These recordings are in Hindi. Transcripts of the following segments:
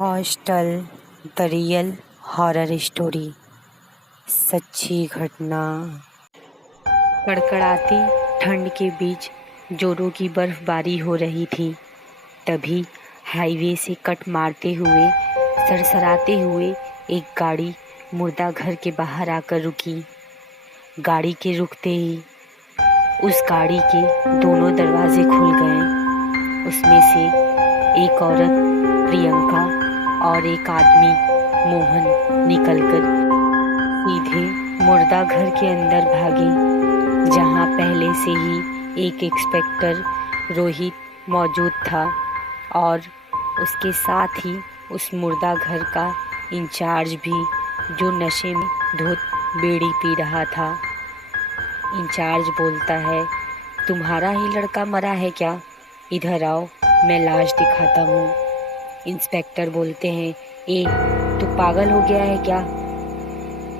Hostel the real horror story. सच्ची घटना। कड़कड़ाती ठंड के बीच जोरों की बर्फबारी हो रही थी। तभी हाईवे से कट मारते हुए सरसराते हुए एक गाड़ी मुर्दा घर के बाहर आकर रुकी। गाड़ी के रुकते ही उस गाड़ी के दोनों दरवाजे खुल गए। उसमें से एक औरत प्रियंका और एक आदमी मोहन निकलकर सीधे मुर्दा घर के अंदर भागे, जहां पहले से ही एक इंस्पेक्टर रोहित मौजूद था और उसके साथ ही उस मुर्दा घर का इंचार्ज भी, जो नशे में धुत बीड़ी पी रहा था। इंचार्ज बोलता है, तुम्हारा ही लड़का मरा है क्या? इधर आओ, मैं लाश दिखाता हूँ। इंस्पेक्टर बोलते हैं, ए तू पागल हो गया है क्या?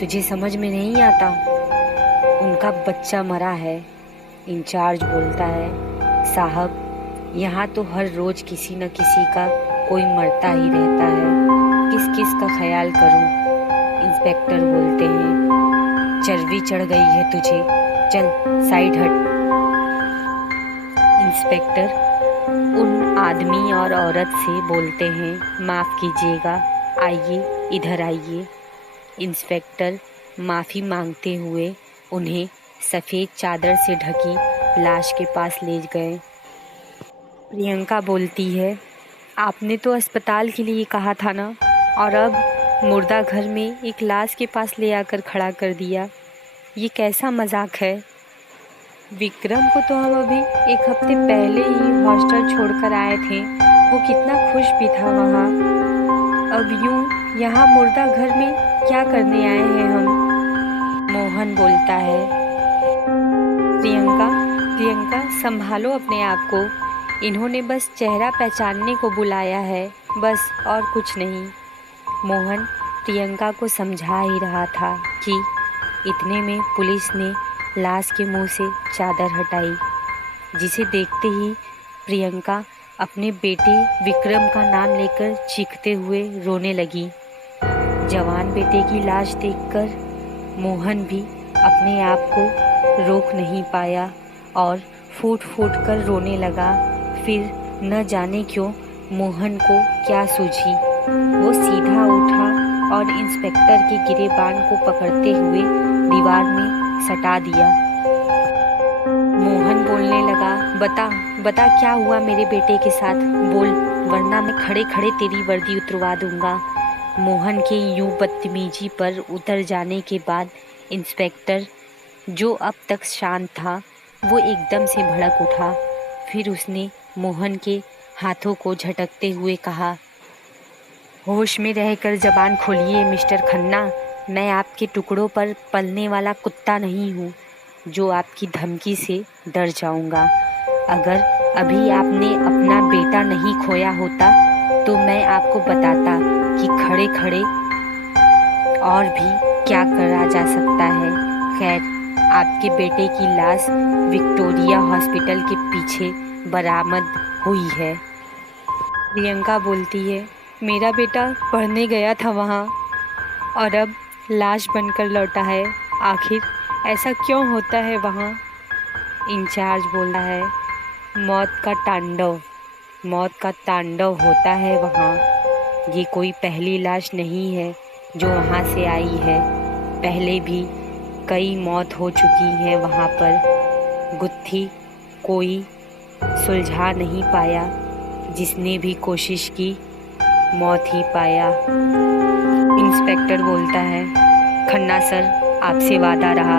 तुझे समझ में नहीं आता? उनका बच्चा मरा है। इंचार्ज बोलता है, साहब यहाँ तो हर रोज किसी न किसी का कोई मरता ही रहता है, किस किस का ख्याल करूँ? इंस्पेक्टर बोलते हैं, चर्बी चढ़ गई है तुझे, चल साइड हट। इंस्पेक्टर उन आदमी और औरत से बोलते हैं, माफ़ कीजिएगा, आइए इधर आइए। इंस्पेक्टर माफ़ी मांगते हुए उन्हें सफ़ेद चादर से ढकी लाश के पास ले गए। प्रियंका बोलती है, आपने तो अस्पताल के लिए कहा था ना, और अब मुर्दा घर में एक लाश के पास ले आकर खड़ा कर दिया। ये कैसा मजाक है? विक्रम को तो हम अभी एक हफ्ते पहले ही हॉस्टल छोड़कर आए थे, वो कितना खुश भी था वहाँ। अब यूँ यहाँ मुर्दा घर में क्या करने आए हैं हम? मोहन बोलता है, प्रियंका प्रियंका संभालो अपने आप को, इन्होंने बस चेहरा पहचानने को बुलाया है, बस और कुछ नहीं। मोहन प्रियंका को समझा ही रहा था कि इतने में पुलिस ने लाश के मुंह से चादर हटाई, जिसे देखते ही प्रियंका अपने बेटे विक्रम का नाम लेकर चीखते हुए रोने लगी। जवान बेटे की लाश देखकर मोहन भी अपने आप को रोक नहीं पाया और फूट फूट कर रोने लगा। फिर न जाने क्यों मोहन को क्या सूझी, वो सीधा उठा और इंस्पेक्टर के गिरेबान को पकड़ते हुए दीवार में सटा दिया। मोहन बोलने लगा, बता बता क्या हुआ मेरे बेटे के साथ, बोल, वरना मैं खड़े खड़े तेरी वर्दी उतरवा दूंगा। मोहन के यूं बदतमीजी पर उतर जाने के बाद इंस्पेक्टर, जो अब तक शांत था, वो एकदम से भड़क उठा। फिर उसने मोहन के हाथों को झटकते हुए कहा, होश में रहकर जबान खोलिए मिस्टर खन्ना, मैं आपके टुकड़ों पर पलने वाला कुत्ता नहीं हूँ जो आपकी धमकी से डर जाऊँगा। अगर अभी आपने अपना बेटा नहीं खोया होता तो मैं आपको बताता कि खड़े खड़े और भी क्या करा जा सकता है। खैर, आपके बेटे की लाश विक्टोरिया हॉस्पिटल के पीछे बरामद हुई है। प्रियंका बोलती है, मेरा बेटा पढ़ने गया था वहाँ और अब लाश बनकर लौटा है, आखिर ऐसा क्यों होता है वहाँ? इंचार्ज बोलता है, मौत का तांडव होता है वहाँ। ये कोई पहली लाश नहीं है जो वहाँ से आई है, पहले भी कई मौत हो चुकी हैं वहाँ पर। गुत्थी कोई सुलझा नहीं पाया, जिसने भी कोशिश की मौत ही पाया। इंस्पेक्टर बोलता है, खन्ना सर, आपसे वादा रहा,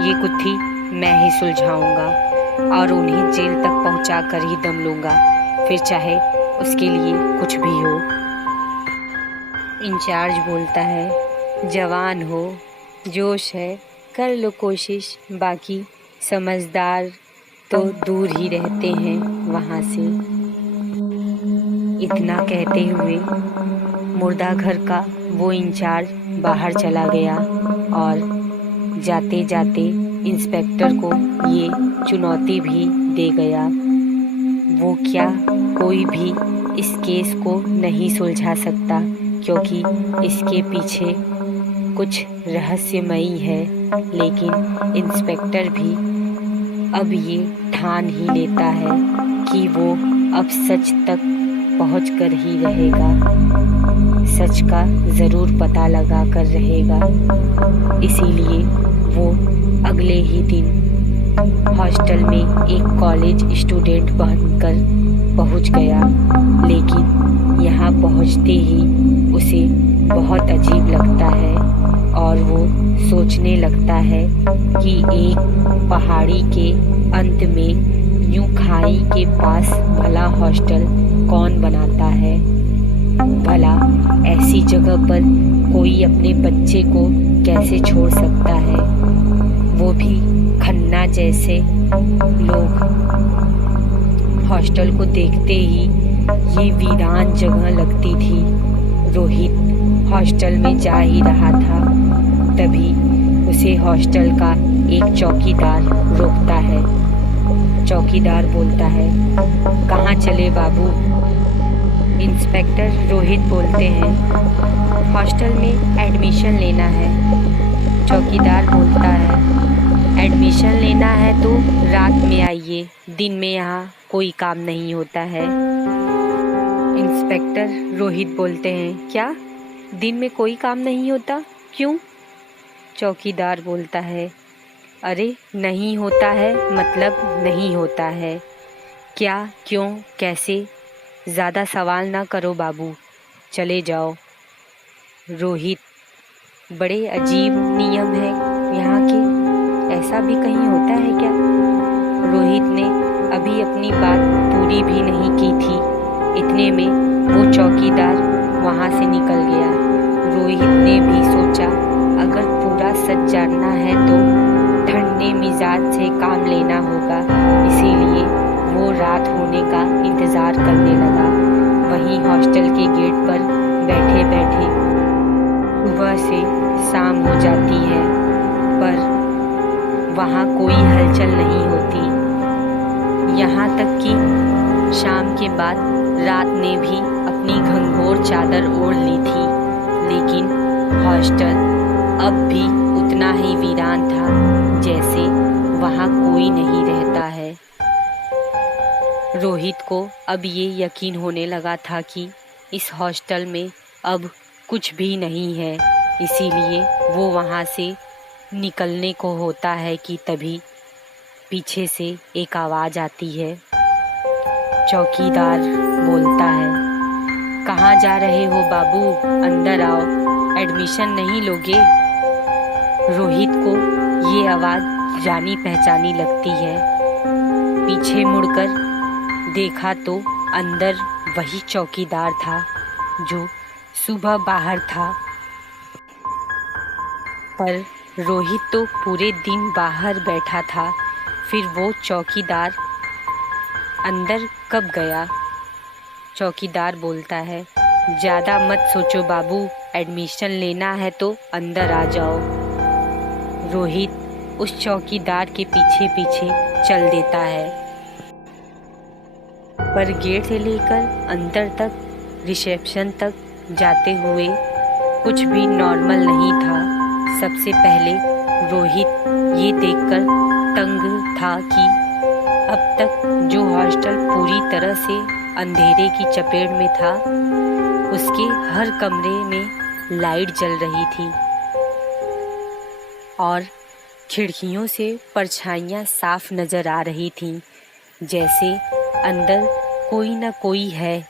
ये गुत्थी मैं ही सुलझाऊंगा और उन्हें जेल तक पहुंचा कर ही दम लूँगा, फिर चाहे उसके लिए कुछ भी हो। इंचार्ज बोलता है, जवान हो, जोश है, कर लो कोशिश, बाकी समझदार तो दूर ही रहते हैं वहाँ से। इतना कहते हुए मुर्दा घर का वो इंचार्ज बाहर चला गया और जाते जाते इंस्पेक्टर को ये चुनौती भी दे गया, वो क्या कोई भी इस केस को नहीं सुलझा सकता क्योंकि इसके पीछे कुछ रहस्यमयी है। लेकिन इंस्पेक्टर भी अब ये ठान ही लेता है कि वो अब सच तक पहुँच कर ही रहेगा, सच का ज़रूर पता लगा कर रहेगा। इसीलिए वो अगले ही दिन हॉस्टल में एक कॉलेज स्टूडेंट बनकर पहुंच गया। लेकिन यहाँ पहुँचते ही उसे बहुत अजीब लगता है और वो सोचने लगता है कि एक पहाड़ी के अंत में यूं खाई के पास भला हॉस्टल कौन बनाता है। भला ऐसी जगह पर कोई अपने बच्चे को कैसे छोड़ सकता है, वो भी खन्ना जैसे लोग। हॉस्टल को देखते ही ये वीरान जगह लगती थी। रोहित हॉस्टल में जा ही रहा था, तभी उसे हॉस्टल का एक चौकीदार रोकता है। चौकीदार बोलता है, कहाँ चले बाबू? इंस्पेक्टर रोहित बोलते हैं, हॉस्टल में एडमिशन लेना है। चौकीदार बोलता है, एडमिशन लेना है तो रात में आइए, दिन में यहाँ कोई काम नहीं होता है। इंस्पेक्टर रोहित बोलते हैं, क्या दिन में कोई काम नहीं होता, क्यों? चौकीदार बोलता है, अरे नहीं होता है मतलब नहीं होता है। क्या, क्यों, कैसे, ज़्यादा सवाल ना करो बाबू, चले जाओ। रोहित, बड़े अजीब नियम है यहाँ के, ऐसा भी कहीं होता है क्या? रोहित ने अभी अपनी बात पूरी भी नहीं की थी, इतने में वो चौकीदार वहाँ से निकल गया। रोहित ने भी सोचा, अगर पूरा सच जानना है तो ठंडे मिजाज से काम लेना होगा। इसीलिए वो रात होने का इंतज़ार करने लगा। वहीं हॉस्टल के गेट पर बैठे बैठे सुबह से शाम हो जाती है, पर वहाँ कोई हलचल नहीं होती। यहाँ तक कि शाम के बाद रात ने भी अपनी घंघोर चादर ओढ़ ली थी, लेकिन हॉस्टल अब भी उतना ही वीरान था जैसे वहाँ कोई नहीं रहता है। रोहित को अब ये यकीन होने लगा था कि इस हॉस्टल में अब कुछ भी नहीं है। इसीलिए वो वहाँ से निकलने को होता है कि तभी पीछे से एक आवाज़ आती है। चौकीदार बोलता है, कहाँ जा रहे हो बाबू? अंदर आओ, एडमिशन नहीं लोगे? रोहित को ये आवाज़ जानी पहचानी लगती है। पीछे मुड़कर देखा तो अंदर वही चौकीदार था जो सुबह बाहर था। पर रोहित तो पूरे दिन बाहर बैठा था, फिर वो चौकीदार अंदर कब गया? चौकीदार बोलता है, ज़्यादा मत सोचो बाबू, एडमिशन लेना है तो अंदर आ जाओ। रोहित उस चौकीदार के पीछे पीछे चल देता है, पर गेट से लेकर अंदर तक, रिसेप्शन तक जाते हुए कुछ भी नॉर्मल नहीं था। सबसे पहले रोहित ये देखकर तंग था कि अब तक जो हॉस्टल पूरी तरह से अंधेरे की चपेट में था, उसके हर कमरे में लाइट जल रही थी और खिड़कियों से परछाइयाँ साफ नज़र आ रही थीं, जैसे अंदर कोई न कोई है।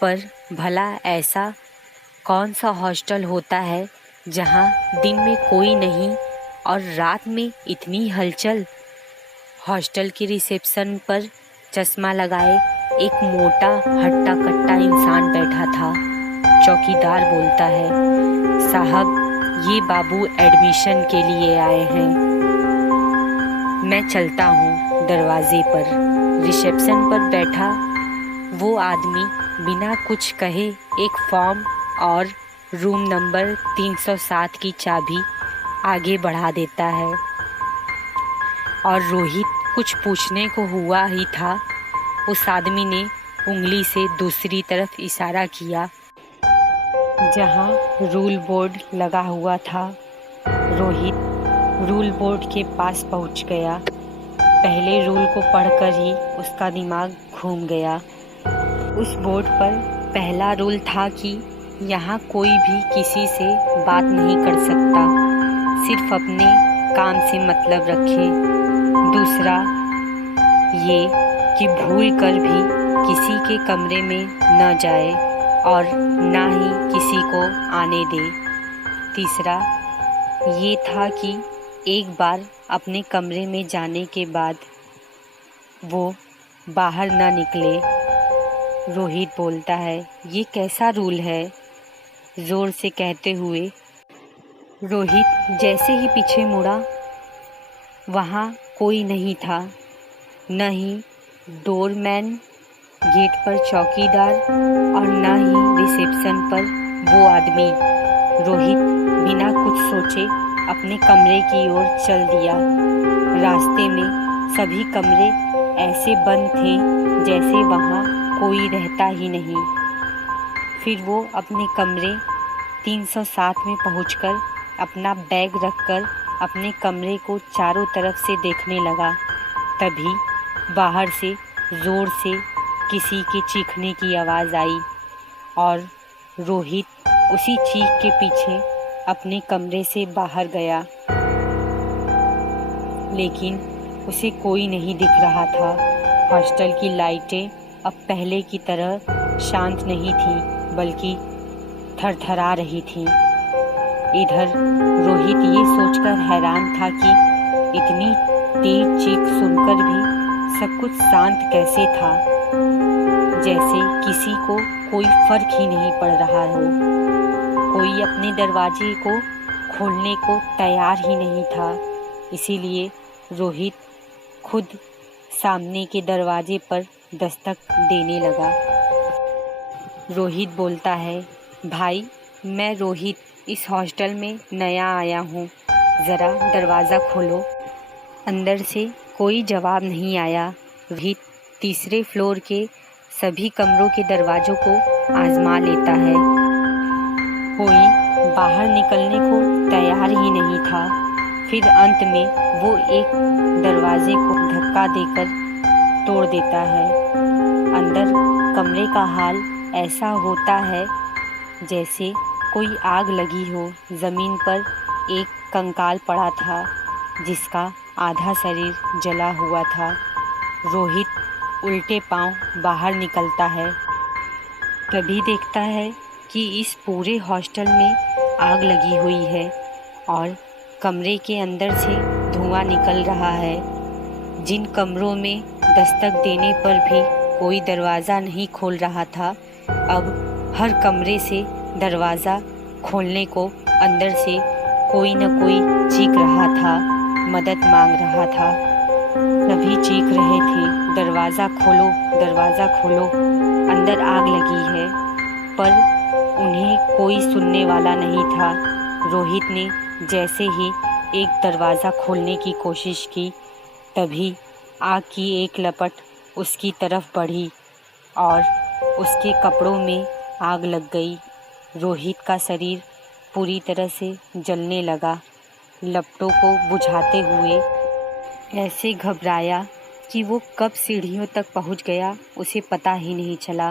पर भला ऐसा कौन सा हॉस्टल होता है जहाँ दिन में कोई नहीं और रात में इतनी हलचल? हॉस्टल के रिसेप्शन पर चश्मा लगाए एक मोटा हट्टा कट्टा इंसान बैठा था। चौकीदार बोलता है, साहब ये बाबू एडमिशन के लिए आए हैं, मैं चलता हूँ दरवाजे पर। रिसेप्शन पर बैठा वो आदमी बिना कुछ कहे एक फॉर्म और रूम नंबर 307 की चाबी आगे बढ़ा देता है। और रोहित कुछ पूछने को हुआ ही था, उस आदमी ने उंगली से दूसरी तरफ इशारा किया जहाँ रूल बोर्ड लगा हुआ था। रोहित रूल बोर्ड के पास पहुँच गया। पहले रूल को पढ़कर ही उसका दिमाग घूम गया। उस बोर्ड पर पहला रूल था कि यहाँ कोई भी किसी से बात नहीं कर सकता, सिर्फ अपने काम से मतलब रखे। दूसरा ये कि भूल कर भी किसी के कमरे में न जाए और ना ही किसी को आने दे। तीसरा ये था कि एक बार अपने कमरे में जाने के बाद वो बाहर न निकले। रोहित बोलता है, ये कैसा रूल है, ज़ोर से कहते हुए। रोहित जैसे ही पीछे मुड़ा, वहाँ कोई नहीं था, न ही डोरमैन, गेट पर चौकीदार और न ही रिसेप्शन पर वो आदमी। रोहित बिना कुछ सोचे अपने कमरे की ओर चल दिया। रास्ते में सभी कमरे ऐसे बंद थे जैसे वहाँ कोई रहता ही नहीं। फिर वो अपने कमरे 307 में पहुंचकर अपना बैग रखकर अपने कमरे को चारों तरफ से देखने लगा। तभी बाहर से ज़ोर से किसी के चीखने की आवाज़ आई और रोहित उसी चीख के पीछे अपने कमरे से बाहर गया, लेकिन उसे कोई नहीं दिख रहा था। हॉस्टल की लाइटें अब पहले की तरह शांत नहीं थी, बल्कि थरथरा रही थी। इधर रोहित ये सोचकर हैरान था कि इतनी तेज चीख सुनकर भी सब कुछ शांत कैसे था, जैसे किसी को कोई फर्क ही नहीं पड़ रहा हो। कोई अपने दरवाजे को खोलने को तैयार ही नहीं था। इसीलिए रोहित खुद सामने के दरवाजे पर दस्तक देने लगा। रोहित बोलता है, भाई मैं रोहित इस हॉस्टल में नया आया हूँ, ज़रा दरवाज़ा खोलो। अंदर से कोई जवाब नहीं आया। रोहित तीसरे फ्लोर के सभी कमरों के दरवाज़ों को आजमा लेता है, कोई बाहर निकलने को तैयार ही नहीं था। फिर अंत में वो एक दरवाजे को धक्का देकर तोड़ देता है। अंदर कमरे का हाल ऐसा होता है जैसे कोई आग लगी हो। ज़मीन पर एक कंकाल पड़ा था जिसका आधा शरीर जला हुआ था। रोहित उल्टे पांव बाहर निकलता है, तभी देखता है कि इस पूरे हॉस्टल में आग लगी हुई है और कमरे के अंदर से धुआं निकल रहा है। जिन कमरों में दस्तक देने पर भी कोई दरवाज़ा नहीं खोल रहा था, अब हर कमरे से दरवाज़ा खोलने को अंदर से कोई न कोई चीख रहा था, मदद मांग रहा था। सभी चीख रहे थे, दरवाज़ा खोलो, दरवाज़ा खोलो, अंदर आग लगी है। पर उन्हें कोई सुनने वाला नहीं था। रोहित ने जैसे ही एक दरवाज़ा खोलने की कोशिश की, तभी आग की एक लपट उसकी तरफ बढ़ी और उसके कपड़ों में आग लग गई। रोहित का शरीर पूरी तरह से जलने लगा। लपटों को बुझाते हुए ऐसे घबराया कि वो कब सीढ़ियों तक पहुंच गया उसे पता ही नहीं चला,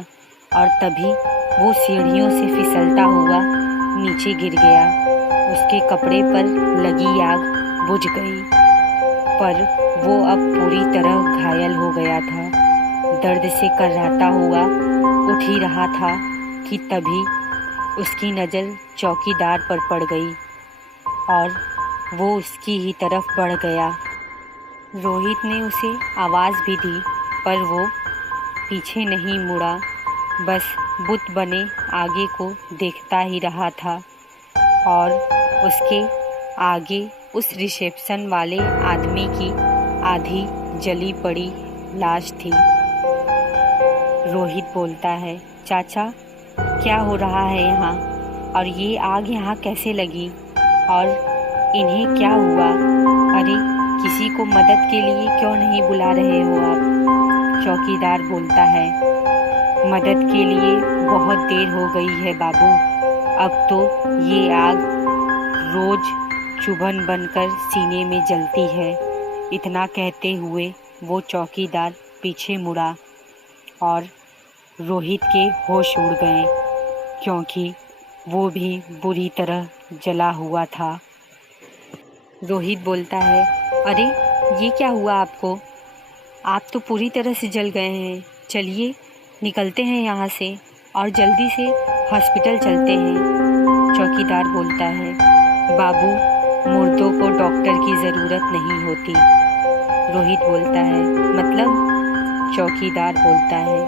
और तभी वो सीढ़ियों से फिसलता हुआ नीचे गिर गया। उसके कपड़े पर लगी आग बुझ गई, पर वो अब पूरी तरह घायल हो गया था। दर्द से कर्राता हुआ उठ ही रहा था कि तभी उसकी नज़र चौकीदार पर पड़ गई और वो उसकी ही तरफ बढ़ गया। रोहित ने उसे आवाज़ भी दी, पर वो पीछे नहीं मुड़ा, बस बुत बने आगे को देखता ही रहा था। और उसके आगे उस रिसेप्शन वाले आदमी की आधी जली पड़ी लाश थी। रोहित बोलता है, चाचा क्या हो रहा है यहाँ, और ये आग यहाँ कैसे लगी, और इन्हें क्या हुआ? अरे किसी को मदद के लिए क्यों नहीं बुला रहे हो आप? चौकीदार बोलता है। मदद के लिए बहुत देर हो गई है बाबू। अब तो ये आग रोज चुभन बनकर सीने में जलती है। इतना कहते हुए वो चौकीदार पीछे मुड़ा और रोहित के होश उड़ गए, क्योंकि वो भी बुरी तरह जला हुआ था। रोहित बोलता है, अरे ये क्या हुआ आपको? आप तो पूरी तरह से जल गए हैं। चलिए निकलते हैं यहाँ से और जल्दी से हॉस्पिटल चलते हैं। चौकीदार बोलता है, बाबू मुर्दों को डॉक्टर की ज़रूरत नहीं होती। रोहित बोलता है, मतलब? चौकीदार बोलता है,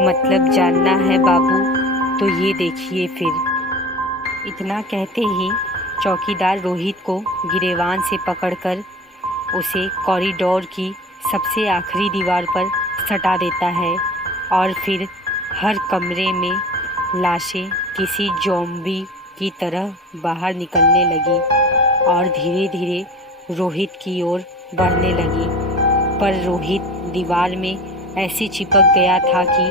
मतलब जानना है बाबू तो ये देखिए फिर। इतना कहते ही चौकीदार रोहित को गिरेबान से पकड़कर उसे कॉरिडोर की सबसे आखिरी दीवार पर सटा देता है और फिर हर कमरे में लाशें किसी ज़ॉम्बी की तरह बाहर निकलने लगी और धीरे धीरे रोहित की ओर बढ़ने लगी। पर रोहित दीवार में ऐसे चिपक गया था कि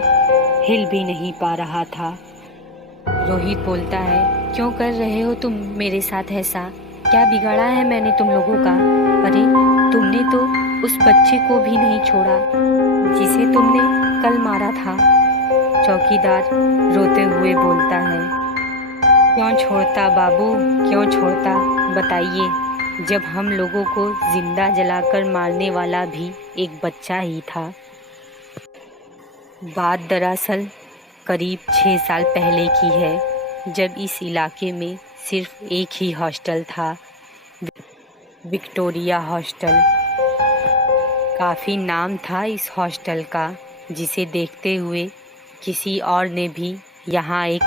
हिल भी नहीं पा रहा था। रोहित बोलता है, क्यों कर रहे हो तुम मेरे साथ ऐसा? क्या बिगाड़ा है मैंने तुम लोगों का? अरे तुमने तो उस बच्चे को भी नहीं छोड़ा जिसे तुमने कल मारा था। चौकीदार रोते हुए बोलता है, क्यों छोड़ता बाबू, क्यों छोड़ता? बताइए, जब हम लोगों को जिंदा जलाकर मारने वाला भी एक बच्चा ही था। बात दरअसल करीब 6 साल पहले की है, जब इस इलाके में सिर्फ एक ही हॉस्टल था, विक्टोरिया हॉस्टल। काफ़ी नाम था इस हॉस्टल का, जिसे देखते हुए किसी और ने भी यहाँ एक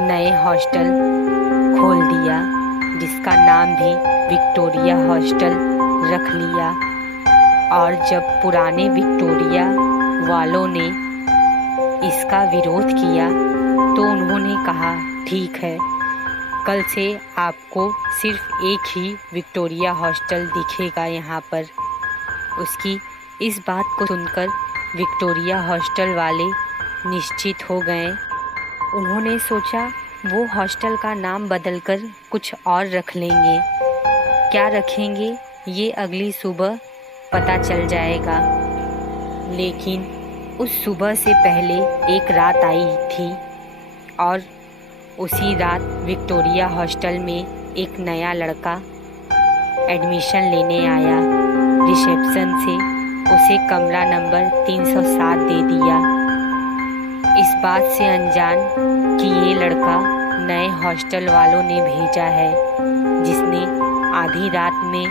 नए हॉस्टल खोल दिया, जिसका नाम भी विक्टोरिया हॉस्टल रख लिया। और जब पुराने विक्टोरिया वालों ने इसका विरोध किया तो उन्होंने कहा, ठीक है, कल से आपको सिर्फ एक ही विक्टोरिया हॉस्टल दिखेगा यहाँ पर। उसकी इस बात को सुनकर विक्टोरिया हॉस्टल वाले निश्चित हो गए। उन्होंने सोचा वो हॉस्टल का नाम बदलकर कुछ और रख लेंगे। क्या रखेंगे ये अगली सुबह पता चल जाएगा। लेकिन उस सुबह से पहले एक रात आई थी और उसी रात विक्टोरिया हॉस्टल में एक नया लड़का एडमिशन लेने आया। रिसेप्शन से उसे कमरा नंबर 307 दे दिया, इस बात से अनजान कि ये लड़का नए हॉस्टल वालों ने भेजा है, जिसने आधी रात में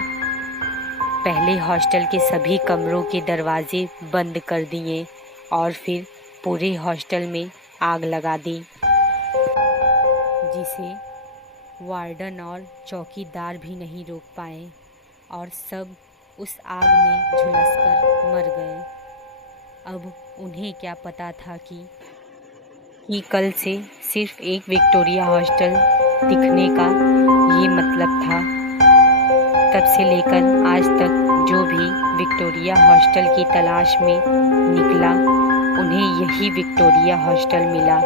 पहले हॉस्टल के सभी कमरों के दरवाजे बंद कर दिए और फिर पूरे हॉस्टल में आग लगा दी, जिसे वार्डन और चौकीदार भी नहीं रोक पाए और सब उस आग में झुलसकर मर गए। अब उन्हें क्या पता था कि कल से सिर्फ एक विक्टोरिया हॉस्टल दिखने का ये मतलब था। तब से लेकर आज तक जो भी विक्टोरिया हॉस्टल की तलाश में निकला, उन्हें यही विक्टोरिया हॉस्टल मिला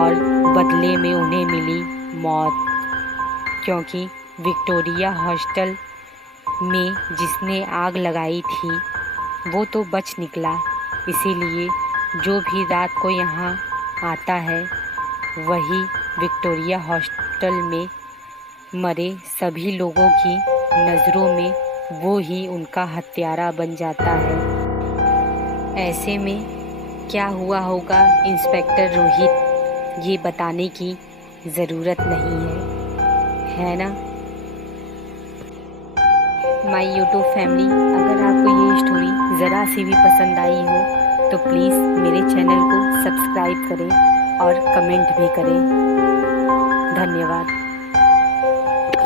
और बदले में उन्हें मिली मौत, क्योंकि विक्टोरिया हॉस्टल में जिसने आग लगाई थी वो तो बच निकला। इसीलिए जो भी रात को यहाँ आता है वही विक्टोरिया हॉस्टल में मरे सभी लोगों की नज़रों में वो ही उनका हत्यारा बन जाता है। ऐसे में क्या हुआ होगा इंस्पेक्टर रोहित, ये बताने की ज़रूरत नहीं है ना? माय यूट्यूब फैमिली, अगर आपको ये स्टोरी ज़रा सी भी पसंद आई हो तो प्लीज़ मेरे चैनल को सब्सक्राइब करें और कमेंट भी करें। धन्यवाद।